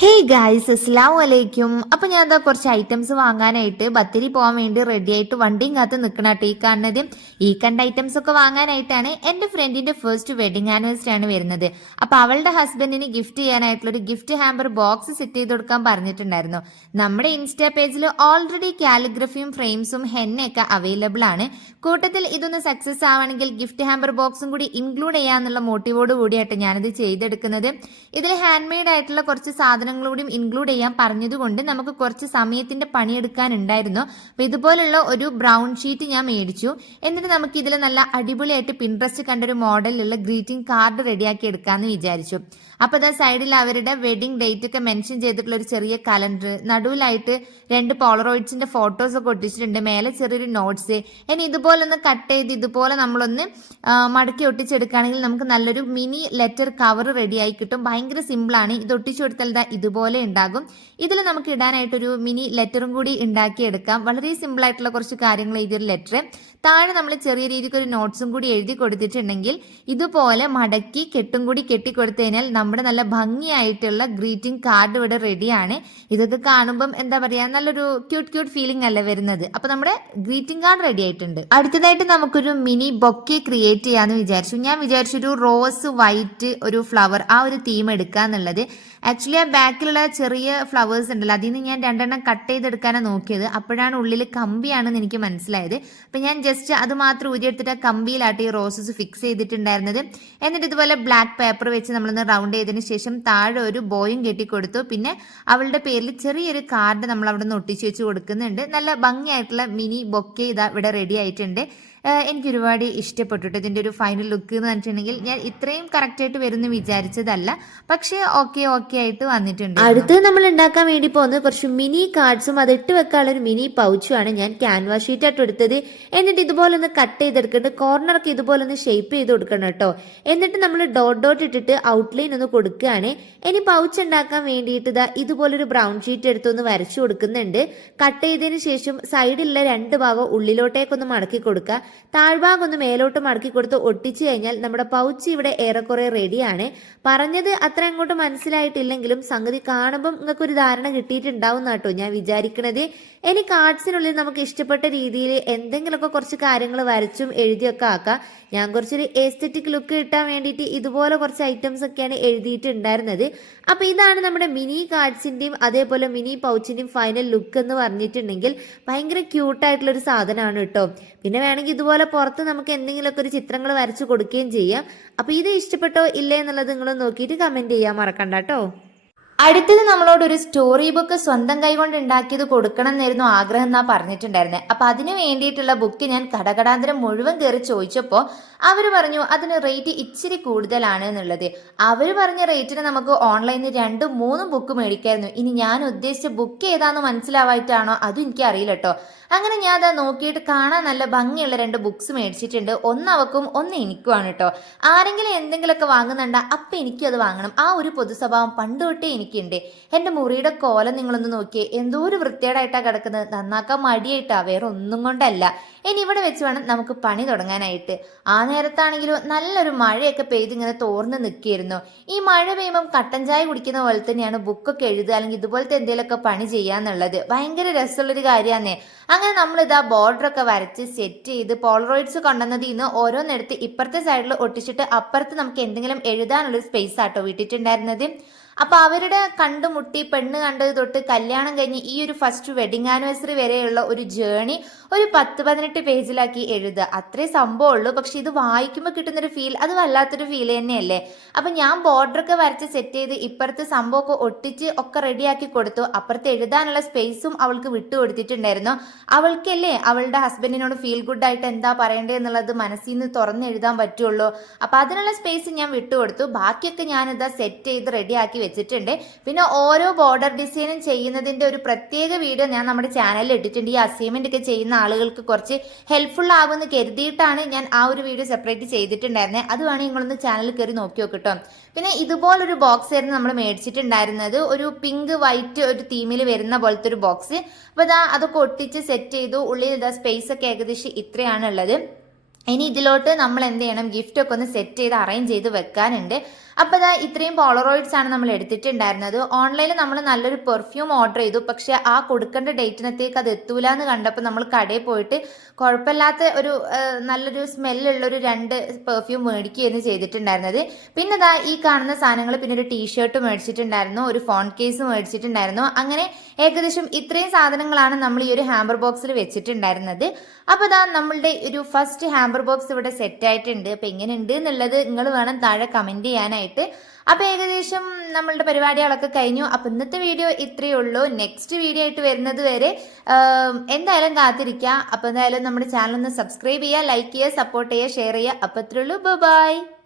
Hey guys, അസ്സലാമു അലൈക്കും. അപ്പൊ ഞാൻ എന്താ കുറച്ച് ഐറ്റംസ് വാങ്ങാനായിട്ട് ബത്തേരി പോകാൻ വേണ്ടി റെഡി ആയിട്ട് വണ്ടിയും കാത്ത് നിൽക്കണാട്ടോ. ഈ കാണുന്നത് ഈ കണ്ട ഐറ്റംസ് ഒക്കെ വാങ്ങാനായിട്ടാണ്. എന്റെ ഫ്രണ്ടിന്റെ ഫസ്റ്റ് വെഡിങ് ആനിവേഴ്സറി ആണ് വരുന്നത്. അപ്പൊ അവളുടെ ഹസ്ബൻഡിന് ഗിഫ്റ്റ് ചെയ്യാനായിട്ടുള്ള ഒരു ഗിഫ്റ്റ് ഹാമ്പർ ബോക്സ് സെറ്റ് ചെയ്ത് കൊടുക്കാൻ പറഞ്ഞിട്ടുണ്ടായിരുന്നു. നമ്മുടെ ഇൻസ്റ്റാ പേജിൽ ഓൾറെഡി കാലിഗ്രഫിയും ഫ്രെയിംസും ഹെന്നയൊക്കെ അവൈലബിൾ ആണ്. കൂട്ടത്തിൽ ഇതൊന്ന് സക്സസ് ആവണമെങ്കിൽ ഗിഫ്റ്റ് ഹാമ്പർ ബോക്സും കൂടി ഇൻക്ലൂഡ് ചെയ്യാന്നുള്ള മോട്ടീവോട് കൂടിയായിട്ട് ഞാനിത് ചെയ്തെടുക്കുന്നത്. ഇതിൽ ഹാൻഡ് മെയ്ഡ് ആയിട്ടുള്ള കുറച്ച് സാധനങ്ങളൂടെയും ഇൻക്ലൂഡ് ചെയ്യാൻ പറഞ്ഞതുകൊണ്ട് നമുക്ക് കുറച്ച് സമയത്തിന്റെ പണിയെടുക്കാനുണ്ടായിരുന്നു. അപ്പൊ ഇതുപോലുള്ള ഒരു ബ്രൗൺ ഷീറ്റ് ഞാൻ മേടിച്ചു. എന്നിട്ട് നമുക്ക് ഇതിൽ നല്ല അടിപൊളിയായിട്ട് പിൻട്രസ്റ്റ് കണ്ടൊരു മോഡലിലുള്ള ഗ്രീറ്റിംഗ് കാർഡ് റെഡിയാക്കി എടുക്കാമെന്ന് വിചാരിച്ചു. അപ്പൊ ഇതാ സൈഡിൽ അവരുടെ വെഡിങ് ഡേറ്റ് ഒക്കെ മെൻഷൻ ചെയ്തിട്ടുള്ള ഒരു ചെറിയ കലണ്ടർ, നടുവിലായിട്ട് 2 പോളറോയിഡ്സിന്റെ ഫോട്ടോസ് ഒക്കെ ഒട്ടിച്ചിട്ടുണ്ട്, മേലെ ചെറിയൊരു നോട്ട്സ്. ഇനി ഇതുപോലെ ഒന്ന് കട്ട് ചെയ്ത് ഇതുപോലെ നമ്മളൊന്ന് മടക്കി ഒട്ടിച്ചെടുക്കുകയാണെങ്കിൽ നമുക്ക് നല്ലൊരു മിനി ലെറ്റർ കവർ റെഡിയായി കിട്ടും. ഭയങ്കര സിമ്പിളാണ്. ഇത് ഒട്ടിച്ചു കൊടുത്താൽ ഇതുപോലെ ഉണ്ടാകും. ഇതിൽ നമുക്ക് ഇടാനായിട്ടൊരു മിനി ലെറ്ററും കൂടി ഉണ്ടാക്കിയെടുക്കാം. വളരെ സിമ്പിൾ ആയിട്ടുള്ള കുറച്ച് കാര്യങ്ങൾ എഴുതിയൊരു ലെറ്റർ. താഴെ നമ്മൾ ചെറിയ രീതിക്ക് ഒരു നോട്ട്സും കൂടി എഴുതി കൊടുത്തിട്ടുണ്ടെങ്കിൽ ഇതുപോലെ മടക്കി കെട്ടും കൂടി കെട്ടിക്കൊടുത്തു കഴിഞ്ഞാൽ നമ്മുടെ നല്ല ഭംഗിയായിട്ടുള്ള ഗ്രീറ്റിംഗ് കാർഡ് ഇവിടെ റെഡിയാണ്. ഇതൊക്കെ കാണുമ്പം എന്താ പറയാ, നല്ലൊരു ക്യൂട്ട് ഫീലിംഗ് അല്ലേ വരുന്നത്. അപ്പൊ നമ്മുടെ ഗ്രീറ്റിംഗ് കാർഡ് റെഡി ആയിട്ടുണ്ട്. അടുത്തതായിട്ട് നമുക്കൊരു മിനി ബൊക്കെ ക്രിയേറ്റ് ചെയ്യാന്ന് വിചാരിച്ചു. ഞാൻ വിചാരിച്ചൊരു റോസ് വൈറ്റ് ഒരു ഫ്ലവർ, ആ ഒരു തീം എടുക്കാന്നുള്ളത്. ആക്ച്വലി ആ ബാക്കിലുള്ള ചെറിയ ഫ്ലവേഴ്സ് ഉണ്ടല്ലോ, അതിൽ നിന്ന് ഞാൻ 2 കട്ട് ചെയ്തെടുക്കാനാണ് നോക്കിയത്. അപ്പോഴാണ് ഉള്ളിൽ കമ്പിയാണെന്ന് എനിക്ക് മനസ്സിലായത്. അപ്പൊ ഞാൻ ജസ്റ്റ് അത് മാത്രം ഊരിയെടുത്തിട്ട് ആ കമ്പിയിലാട്ട് ഈ റോസസ് ഫിക്സ് ചെയ്തിട്ടുണ്ടായിരുന്നത്. എന്നിട്ട് ഇതുപോലെ ബ്ലാക്ക് പേപ്പർ വെച്ച് നമ്മളൊന്ന് റൗണ്ട് ചെയ്തതിന് ശേഷം താഴെ ഒരു ബോയും കെട്ടിക്കൊടുത്തു. പിന്നെ അവളുടെ പേരിൽ ചെറിയൊരു കാർഡ് നമ്മൾ അവിടെ നിന്ന് ഒട്ടിച്ചു വെച്ച് കൊടുക്കുന്നുണ്ട്. നല്ല ഭംഗിയായിട്ടുള്ള മിനി ബൊക്കെ ഇതാ ഇവിടെ റെഡി ആയിട്ടുണ്ട്. എനിക്ക് ഒരുപാട് ഇഷ്ടപ്പെട്ടു ഇതിന്റെ ഒരു ഫൈനൽ ലുക്ക് എന്ന് പറഞ്ഞിട്ടുണ്ടെങ്കിൽ. ഞാൻ ഇത്രയും കറക്റ്റ് ആയിട്ട് വരുമെന്ന് വിചാരിച്ചതല്ല, പക്ഷേ ഓക്കെ ആയിട്ട് വന്നിട്ടുണ്ട്. അടുത്ത് നമ്മൾ ഉണ്ടാക്കാൻ വേണ്ടി പോകുന്നത് കുറച്ച് മിനി കാർഡ്സും അത് ഇട്ട് വെക്കാനുള്ള ഒരു മിനി പൗച്ചുമാണ്. ഞാൻ ക്യാൻവാസ് ഷീറ്റ് ആയിട്ട് എടുത്തത്. എന്നിട്ട് ഇതുപോലെ ഒന്ന് കട്ട് ചെയ്തെടുക്കേണ്ടത്, കോർണറൊക്കെ ഇതുപോലെ ഒന്ന് ഷേപ്പ് ചെയ്ത് കൊടുക്കണം കേട്ടോ. എന്നിട്ട് നമ്മൾ ഡോട്ട് ഇട്ടിട്ട് ഔട്ട്ലൈൻ ഒന്ന് കൊടുക്കുകയാണ്. ഇനി പൗച്ച് ഉണ്ടാക്കാൻ വേണ്ടിയിട്ട് ഇതുപോലൊരു ബ്രൗൺ ഷീറ്റ് എടുത്തൊന്ന് വരച്ചു കൊടുക്കുന്നുണ്ട്. കട്ട് ചെയ്തതിന് ശേഷം സൈഡിലുള്ള 2 ഭാഗം ഉള്ളിലോട്ടേക്കൊന്ന് മടക്കി കൊടുക്കുക. താഴ്ഭാഗം ഒന്ന് മേലോട്ട് മടക്കി കൊടുത്ത് ഒട്ടിച്ചു കഴിഞ്ഞാൽ നമ്മുടെ പൗച്ച് ഇവിടെ ഏറെക്കുറെ റെഡിയാണ്. പറഞ്ഞത് അത്ര അങ്ങോട്ട് മനസ്സിലായിട്ടില്ലെങ്കിലും സംഗതി കാണുമ്പം നിങ്ങൾക്ക് ഒരു ധാരണ കിട്ടിയിട്ടുണ്ടാവും കേട്ടോ ഞാൻ വിചാരിക്കണത്. ഇനി കാർഡ്സിനുള്ളിൽ നമുക്ക് ഇഷ്ടപ്പെട്ട രീതിയിൽ എന്തെങ്കിലുമൊക്കെ കുറച്ച് കാര്യങ്ങൾ വരച്ചും എഴുതിയൊക്കെ ആക്കാം. ഞാൻ കുറച്ചൊരു എസ്തെറ്റിക് ലുക്ക് കിട്ടാൻ വേണ്ടിയിട്ട് ഇതുപോലെ കുറച്ച് ഐറ്റംസ് ഒക്കെയാണ് എഴുതിയിട്ടുണ്ടായിരുന്നത്. അപ്പൊ ഇതാണ് നമ്മുടെ മിനി കാർഡ്സിന്റെയും അതേപോലെ മിനി പൗച്ചിന്റെയും ഫൈനൽ ലുക്ക് എന്ന് പറഞ്ഞിട്ടുണ്ടെങ്കിൽ ഭയങ്കര ക്യൂട്ടായിട്ടുള്ള ഒരു സാധനമാണ് കേട്ടോ. പിന്നെ വേണമെങ്കിൽ ഇതുപോലെ പുറത്ത് നമുക്ക് എന്തെങ്കിലുമൊക്കെ ഒരു ചിത്രങ്ങൾ വരച്ചു കൊടുക്കുകയും ചെയ്യാം. അപ്പൊ ഇത് ഇഷ്ടപ്പെട്ടോ ഇല്ലേ എന്നുള്ളത് നിങ്ങൾ നോക്കിയിട്ട് കമന്റ് ചെയ്യാൻ മറക്കണ്ട കേട്ടോ. അടുത്തത് നമ്മളോട് ഒരു സ്റ്റോറി ബുക്ക് സ്വന്തം കൈകൊണ്ട് ഉണ്ടാക്കിയത് കൊടുക്കണം എന്നായിരുന്നു ആഗ്രഹം എന്നാ പറഞ്ഞിട്ടുണ്ടായിരുന്നത്. അപ്പൊ അതിന് വേണ്ടിയിട്ടുള്ള ബുക്ക് ഞാൻ കടകടാന്തരം മുഴുവൻ കയറി ചോദിച്ചപ്പോൾ അവര് പറഞ്ഞു അതിന് റേറ്റ് ഇച്ചിരി കൂടുതലാണ് എന്നുള്ളത്. അവര് പറഞ്ഞ റേറ്റിന് നമുക്ക് ഓൺലൈനിൽ 2-3 ബുക്ക് മേടിക്കായിരുന്നു. ഇനി ഞാൻ ഉദ്ദേശിച്ച ബുക്ക് ഏതാന്ന് മനസ്സിലാവായിട്ടാണോ അതും എനിക്ക് അറിയില്ല കേട്ടോ. അങ്ങനെ ഞാൻ അത് നോക്കിയിട്ട് കാണാൻ നല്ല ഭംഗിയുള്ള 2 ബുക്സ് മേടിച്ചിട്ടുണ്ട്. ഒന്ന് അവക്കും ഒന്ന് എനിക്കുമാണ് കേട്ടോ. ആരെങ്കിലും എന്തെങ്കിലുമൊക്കെ വാങ്ങുന്നുണ്ടോ അപ്പൊ എനിക്കും അത് വാങ്ങണം, ആ ഒരു പൊതു സ്വഭാവം പണ്ട് തൊട്ടേ എനിക്കുണ്ട്. എന്റെ മുറിയുടെ കോലം നിങ്ങളൊന്ന് നോക്കിയേ, എന്തോ ഒരു വൃത്തികേടായിട്ടാ കിടക്കുന്നത്. നന്നാക്കാൻ മടിയായിട്ടാ, വേറെ ഒന്നും കൊണ്ടല്ല. ഇനി ഇവിടെ വെച്ച് വേണം നമുക്ക് പണി തുടങ്ങാനായിട്ട്. ആ നേരത്താണെങ്കിലും നല്ലൊരു മഴയൊക്കെ പെയ്ത് ഇങ്ങനെ തോർന്ന് നിൽക്കുകയായിരുന്നു. ഈ മഴ പെയ്യുമ്പം കട്ടൻ ചായ കുടിക്കുന്ന പോലെ തന്നെയാണ് ബുക്കൊക്കെ എഴുതുക അല്ലെങ്കിൽ ഇതുപോലത്തെ എന്തെങ്കിലുമൊക്കെ പണി ചെയ്യാന്നുള്ളത്. ഭയങ്കര രസമുള്ളൊരു കാര്യമാണേ. അങ്ങനെ നമ്മളിതാ ബോർഡറൊക്കെ വരച്ച് സെറ്റ് ചെയ്ത് പോളറോയിഡ്സ് കൊണ്ടുവന്നതിൽ നിന്ന് ഓരോന്നെടുത്ത് ഇപ്പുറത്തെ സൈഡിൽ ഒട്ടിച്ചിട്ട് അപ്പുറത്ത് നമുക്ക് എന്തെങ്കിലും എഴുതാനുള്ളൊരു സ്പേസ് ആട്ടോ വിട്ടിട്ടുണ്ടായിരുന്നത്. അപ്പൊ അവരുടെ കണ്ടുമുട്ടി പെണ്ണ് കണ്ടത് തൊട്ട് കല്യാണം കഴിഞ്ഞ് ഈ ഒരു ഫസ്റ്റ് വെഡിങ് ആനിവേഴ്സറി വരെയുള്ള ഒരു ജേണി ഒരു 10-18 പേജിലാക്കി എഴുതുക. അത്രേ സംഭവമുള്ളൂ. പക്ഷെ ഇത് വായിക്കുമ്പോൾ കിട്ടുന്നൊരു ഫീൽ അത് വല്ലാത്തൊരു ഫീൽ തന്നെയല്ലേ. അപ്പൊ ഞാൻ ബോർഡറൊക്കെ വരച്ച് സെറ്റ് ചെയ്ത് ഇപ്പുറത്ത് സംഭവമൊക്കെ ഒട്ടിച്ച് ഒക്കെ റെഡിയാക്കി കൊടുത്തു. അപ്പുറത്ത് എഴുതാനുള്ള സ്പേസും അവൾക്ക് വിട്ടുകൊടുത്തിട്ടുണ്ടായിരുന്നു. അവൾക്കല്ലേ അവളുടെ ഹസ്ബൻഡിനോട് ഫീൽ ഗുഡ് ആയിട്ട് എന്താ പറയേണ്ടതെന്നുള്ളത് മനസ്സിൽ നിന്ന് തുറന്ന് എഴുതാൻ പറ്റുള്ളൂ. അപ്പൊ അതിനുള്ള സ്പേസ് ഞാൻ വിട്ടുകൊടുത്തു. ബാക്കിയൊക്കെ ഞാനിതാ സെറ്റ് ചെയ്ത് റെഡിയാക്കി വെച്ചിട്ടുണ്ട്. പിന്നെ ഓരോ ബോർഡർ ഡിസൈനും ചെയ്യുന്നതിന്റെ ഒരു പ്രത്യേക വീഡിയോ ഞാൻ നമ്മുടെ ചാനലിൽ ഇട്ടിട്ടുണ്ട്. ഈ അസൈൻമെന്റ് ഒക്കെ ചെയ്യുന്ന ആളുകൾക്ക് കുറച്ച് ഹെൽപ്ഫുൾ ആകുമെന്ന് കരുതിയിട്ടാണ് ഞാൻ ആ ഒരു വീഡിയോ സെപ്പറേറ്റ് ചെയ്തിട്ടുണ്ടായിരുന്നത്. അത് വേണമെങ്കിൽ നിങ്ങളൊന്ന് ചാനലിൽ കയറി നോക്കി നോക്കിട്ടോ. പിന്നെ ഇതുപോലൊരു ബോക്സ് ആയിരുന്നു നമ്മൾ മേടിച്ചിട്ടുണ്ടായിരുന്നത്. ഒരു പിങ്ക് വൈറ്റ് ഒരു തീമിൽ വരുന്ന പോലത്തെ ഒരു ബോക്സ്. അപ്പൊ അതൊക്കെ ഒട്ടിച്ച് സെറ്റ് ചെയ്തു. ഉള്ളിൽ സ്പേസ് ഒക്കെ ഏകദേശം ഇത്രയാണ് ഉള്ളത്. ഇനി ഇതിലോട്ട് നമ്മൾ എന്ത് ചെയ്യണം, ഗിഫ്റ്റ് ഒക്കെ ഒന്ന് സെറ്റ് ചെയ്ത് അറേഞ്ച് ചെയ്ത് വെക്കാനുണ്ട്. അപ്പോൾ ദാ ഇത്രയും പോളറോയിഡ്സ് ആണ് നമ്മൾ എടുത്തിട്ടുണ്ടായിരുന്നത്. ഓൺലൈനിൽ നമ്മൾ നല്ലൊരു പെർഫ്യൂം ഓർഡർ ചെയ്തു. പക്ഷെ ആ കൊടുക്കേണ്ട ഡേറ്റിനത്തേക്ക് അത് എത്തൂല എന്ന് കണ്ടപ്പോൾ നമ്മൾ കടയിൽ പോയിട്ട് കുഴപ്പമില്ലാത്ത ഒരു നല്ലൊരു സ്മെല്ലുള്ളൊരു 2 പെർഫ്യൂം മേടിക്കുകയായിരുന്നു ചെയ്തിട്ടുണ്ടായിരുന്നത്. പിന്നെ ദാ ഈ കാണുന്ന സാധനങ്ങൾ, പിന്നെ ഒരു ടീഷർട്ട് മേടിച്ചിട്ടുണ്ടായിരുന്നു, ഒരു ഫോൺ കേസ് മേടിച്ചിട്ടുണ്ടായിരുന്നു. അങ്ങനെ ഏകദേശം ഇത്രയും സാധനങ്ങളാണ് നമ്മൾ ഈ ഒരു ഹാമ്പർ ബോക്സിൽ വെച്ചിട്ടുണ്ടായിരുന്നത്. അപ്പോൾ ദാ നമ്മളുടെ ഒരു ഫസ്റ്റ് ഹാമ്പർ ബോക്സ് ഇവിടെ സെറ്റ് ആയിട്ടുണ്ട്. അപ്പോൾ എങ്ങനെ ഉണ്ട് എന്നുള്ളത് നിങ്ങൾ വേണം താഴെ കമൻറ്റ് ചെയ്യാനായിട്ട്. അപ്പോൾ ഏകദേശം നമ്മളുടെ പരിപാടികളൊക്കെ കഴിഞ്ഞു. അപ്പോൾ ഇന്നത്തെ വീഡിയോ ഇത്രയേ ഉള്ളൂ. നെക്സ്റ്റ് വീഡിയോ ആയിട്ട് വരുന്നത് വരെ എന്തായാലും കാത്തിരിക്കുക. അപ്പോൾ എന്തായാലും നമ്മുടെ ചാനൽ ഒന്ന് സബ്സ്ക്രൈബ് ചെയ്യുക, ലൈക്ക് ചെയ്യുക, സപ്പോർട്ട് ചെയ്യുക, ഷെയർ ചെയ്യുക. അപ്പോൾ അത്രയേ ഉള്ളൂ. ബൈ.